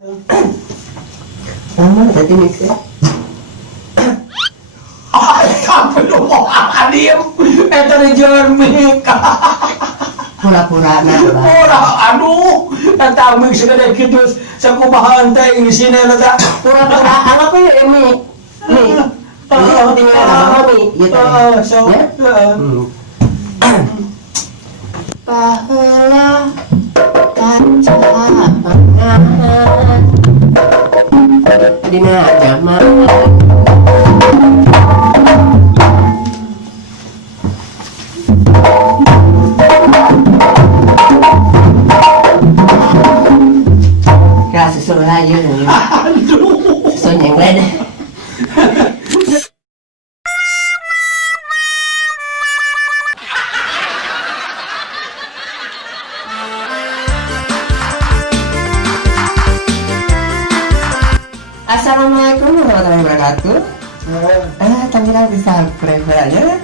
Sama tadi mixnya. Kamu lu mau diem? Itu di Jermik. Pura-pura nambah. Pura, aduh. Tatang mix ka gitu sa kumahan tayo ini sinela. Pura-pura apa ya ini? Nih. Ini tinggal apa nih? Gitu. Ya. Pahala kaca pangan. Dina zaman. Ya susul aja. Aduh. Susul yang lain. Assalamualaikum warahmatullahi wabarakatuh. Tampilan bisa subscribe aja.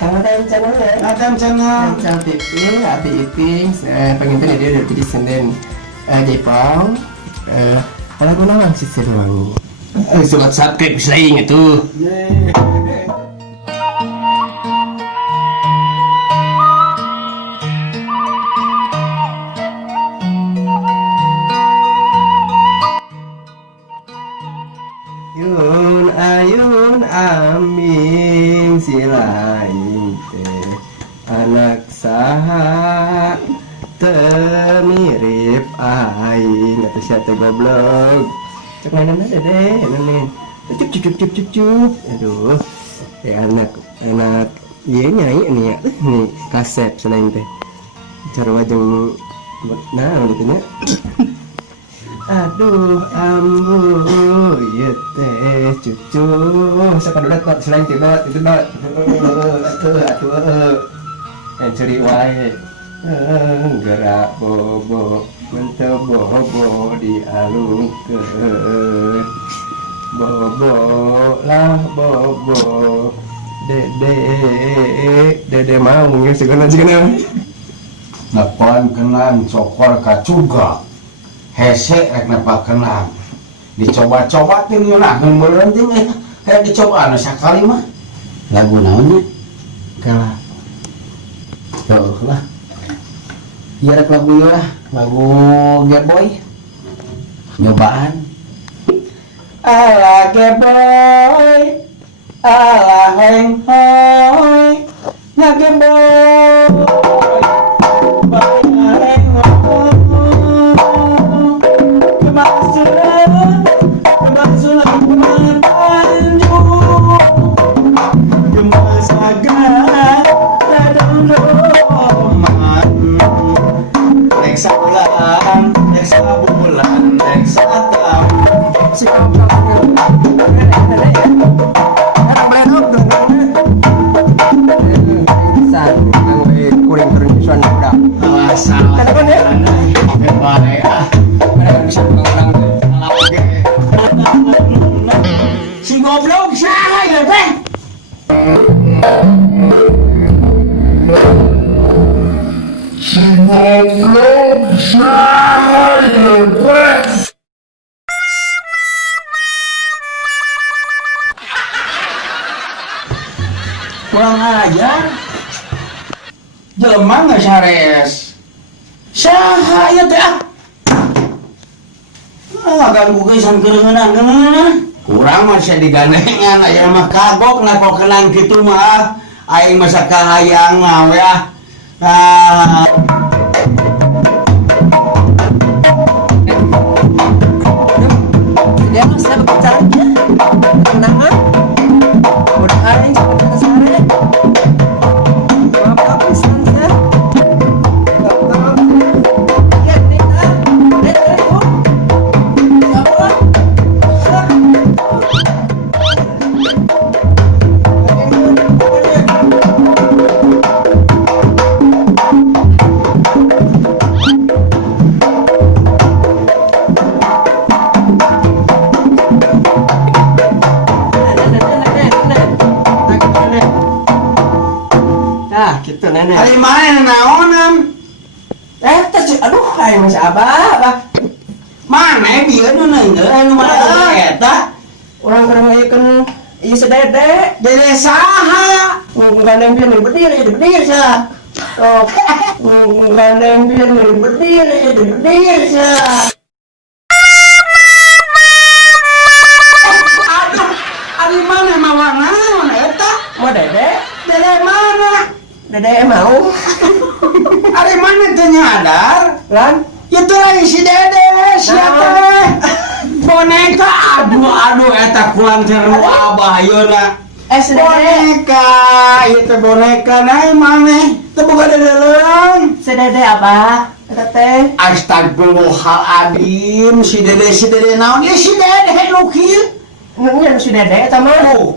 Tamat channelnya. Adam channel. Channel TV, Abi Iping, pengintin dia dari di Senden, Jepang. Kalau aku nama si Sirwangi. Sobat subscribe selain itu. Yun ayun aming silain teh anak saha temirip aing atau siapa goblok cek mainan ada deh nenek cup aduh ya anak iya nyai ini ya nih kasep selain teh cara wajeng nah udah nya aduh ambu iya teh cucu sakadudat not selain tidak itu not atuh ceri wae gerak bobo menteu bobo dialungkeun bobo lah bobo dede mau ngeuh segala Napan kenan cokor kacuga. Hese rek nepakeun dicoba-coba teh ngeunah meureun teh kayak dicoba anu sakali mah lagu naonnya kalah tuh lah ieu rek lagu ieu lah lagu Get Boy nyobaan ala Get Boy ala heng hoy nya Get Boy si goblok salah ya teh kurang ajar jelema nggak sares saha ya teh ganggu geusan kereungan kurang masih digandengan aya mah kagok na kok kenang kitu mah aing masa kahayang mah ya dia mah saya berbicara aja tenang udah aing sampai sare apa pisan saya gitu nenek. Hari mana naonan? Aduh, kayak masih abah. Mana bieu nu neungeun nu mana eta? Orang-orang aja kan iya sedede. Dede saha? Gandeng dia nih berdiri sah. Oh, gandeng dia nih berdiri sah. Aduh, ari mana mawa naon eta? Mau dede? Dede mana? Dede mau? Ari mana teu nyadar? Kan? Ya teh lain si Dede, siapa teh? Boneka, aduh eta kulantar abah ayeuna. Dede. Boneka, ieu teh boneka nae maneh? Teu boga dedeleung. Sedede abah. Eta teh. Astagfirullahaladzim, si Dede naon? Ya si Dede nu kieu. Nya si dede eta mah.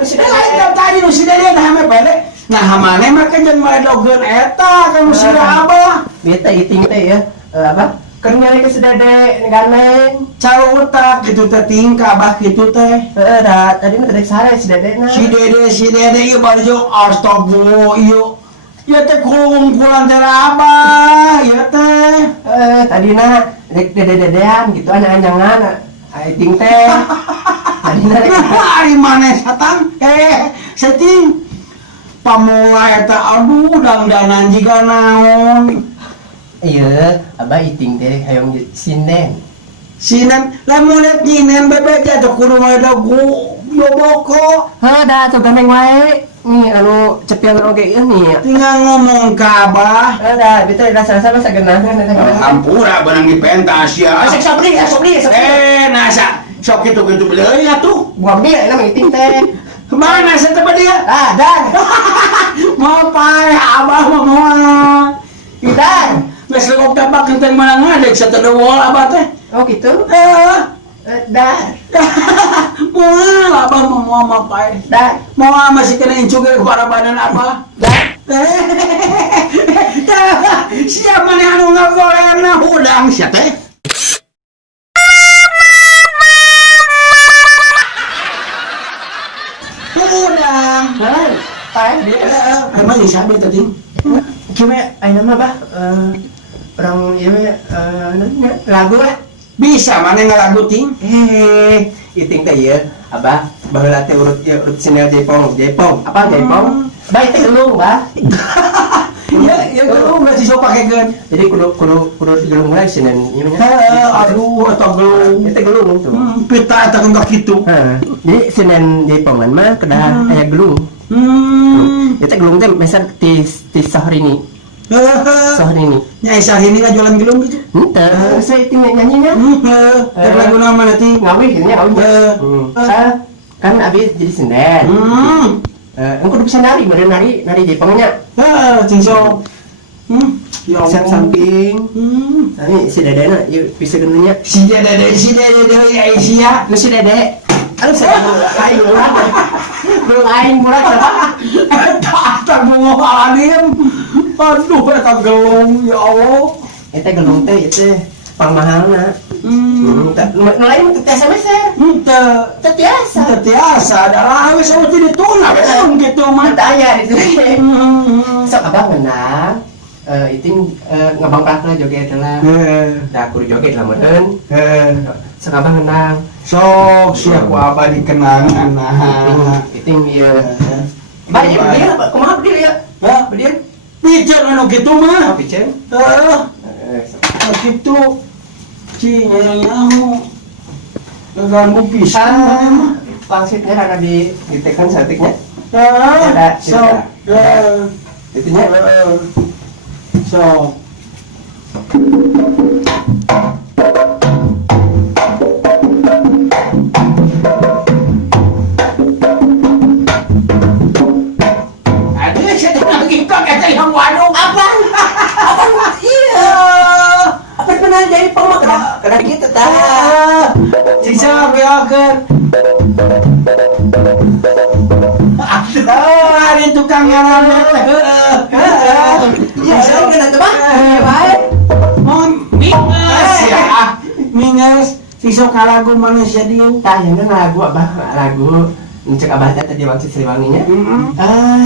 Si Dede lain tadi nu si Dede nah me pede. Nah maneh mah kan jeung maledogeun eta ka si abah. Beta iting teh ya. Apa? Keur nyari ke si dede gandeng. Carutak kitu teh tingkah abah kitu teh. Da tadi mah teh sare si dede na. Si Dede ieu barjo astagfirullah ieu. Ieu teh kumpulan teh abah, ieu teh. Tadina rek dede-dedean gitu anjang-anjangan. Iting teh. Tadina rek Ari maneh satang? Seting. Pamula eta aduh dangdanan jiga naon. iya, abah iting teh hayong sinden. Sinan lamun liat nyinen bebek eta kudu ngadagu yoboko. Da tuh gandeng wae. Nih anu cepian oge ieu nih. Tinggal ngomong ka abah. Da beta rasa-rasa mah sageunahna eta. Hampura beunang di pentas ya. Sok beli. Nasa sok kitu-kitu beli atuh. Buang dia mah iting teh. Kemana saya tempat dia? Dan. Mau pae abah mau. Dan. Geus leuwih dapat kenteng mana ngadeg sateudeul abah teh. Oh gitu. Dan. Moal abah mau pae. Dan. Mau masih kena incuger kepada badan abah. Siapa nih anu ngagolena hudang sia teh? Hudang. Pae dia. Emang siapa tadi? Gimana? Ayo nama bah. Orang iya nanya lagu lah. Bisa mana ngalagu ting? Iting teh ya. Abah baheula teh urut sinel Jepong. Apa Jepong? Baik teh gelung, bah. Ya gelung nggak sih so pakekeun. Jadi kudu gelung lah sinen ieu nya. Aduh eta gelung. Eta gelung tuh. Pita eta kan kitu. Jadi sinen Jepongan mah kedah aya gelung. Eta gelung teh meser ti Sahrini. Sahrini. Nyai Sahrini kan jualan gelung gitu. Henteu, saya iting nyanyinya. Teh lagu nama nanti. Ngawi gitu nya kan abis jadi sinden. Engko bisa nari, meureun nari Jepangnya. Cingso. Ya Allah. Samping. Tadi si dedena ieu bisa geneunya. Si dede ya sia. Nu si dede. Anu saya aing ulah. Belum aing pula siapa? Eta bungohalim. Aduh eta gelung ya Allah. Eta gelung teh ieu pangmahalna. Nu lain teh SMS. Teu tiasa adalah wis uti dituna beung kitu mah. Mata aya di ditu. Sok abang ngeunang. Iting ngabangkakna joget lah. Da kudu joget lah meureun. Sok abang ngeunang. Sok sia ku abah dikenangan nah. Iting ieu. Bae dia kumaha dia ya? Dia Pijen anu kitu mah. piceun. Kitu. Ci nyaho. Ngeganggu pisan. Pangsitnya rada ditekan satiknya. So. Itunya. So. Aduh, saya lagi pakai yang waduh. Apa? Iya. Apa pernah jadi pemak kena gitu tah. Sisa beakeun. Ada tukang ngaran teh. Iya, saya kena tebak. Baik. Minges ya. Minges. Sisa kalagu manusia dia. Tanya lagu abah lagu. Cek abah tadi maksud Sriwanginya.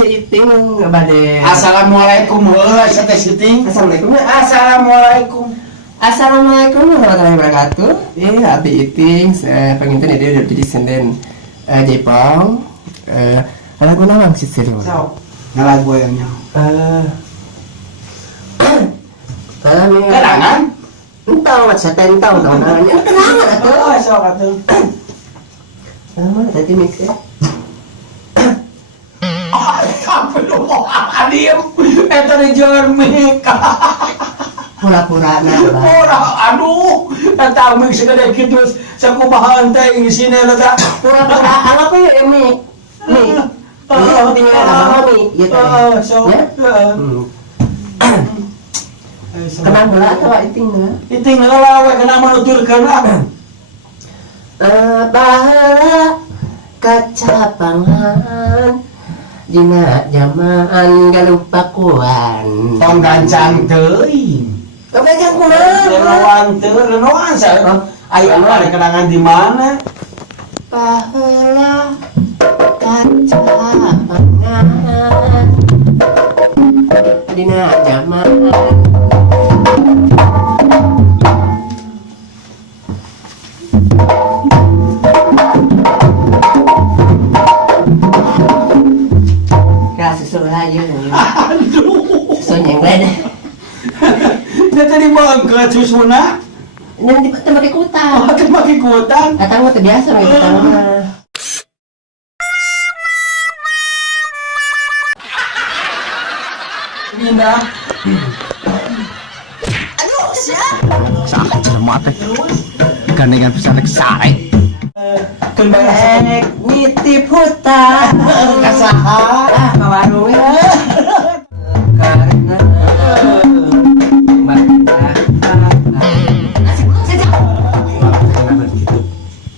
Iting bade. Assalamualaikum heuh sate siting. Assalamualaikum. Assalamualaikum. Assalamualaikum warahmatullahi wabarakatuh. Abi Iting, pengintin dia udah jadi senden Jepang. Lagu nawang sih seru. Ngalagu yang nyaw. Kerangan? Entah mat sa tentang tahu namanya. Kerangan atuh. Oh, sok atuh. Mana tadi mix ya? Belum mau adiem. Eta di Jermik. Pura-pura na ba? Ora, aduh. Eta mix segede kitu sakumahan teh ing sini eta. Pura-pura ala pa yun mix. Mix. Tinggal apa mix? Gitu. Sok. Kenal bola atau Iting na? Iting ngalawe kana manuturkeun Bahala kaca pangan dina jamaan galupakuan. Tong gancang teuing. Tong gancang kumaha? Renoan sa. Ayo ada kenangan di mana? Bahala kaca pangan dina jamaan. Susu aja Aduh. susu yang lain Dia tadi bangga susuna. ini tempat ikutan Tempat ikutan. datang mah terbiasa gitu mah Pindah. aduh siapa Sakit cermat teh. Gandengan pisan nek sare. Kembali nitip hutan kasaha. ke warung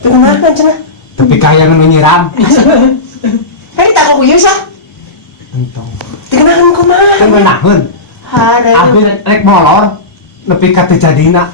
karena kenapa cenah Tapi kaya nu nyiram. kan tak kok yus ah Entong. kenapa kumaha Kan meunahun. ada Abi rek molor nepi ka teu jadina.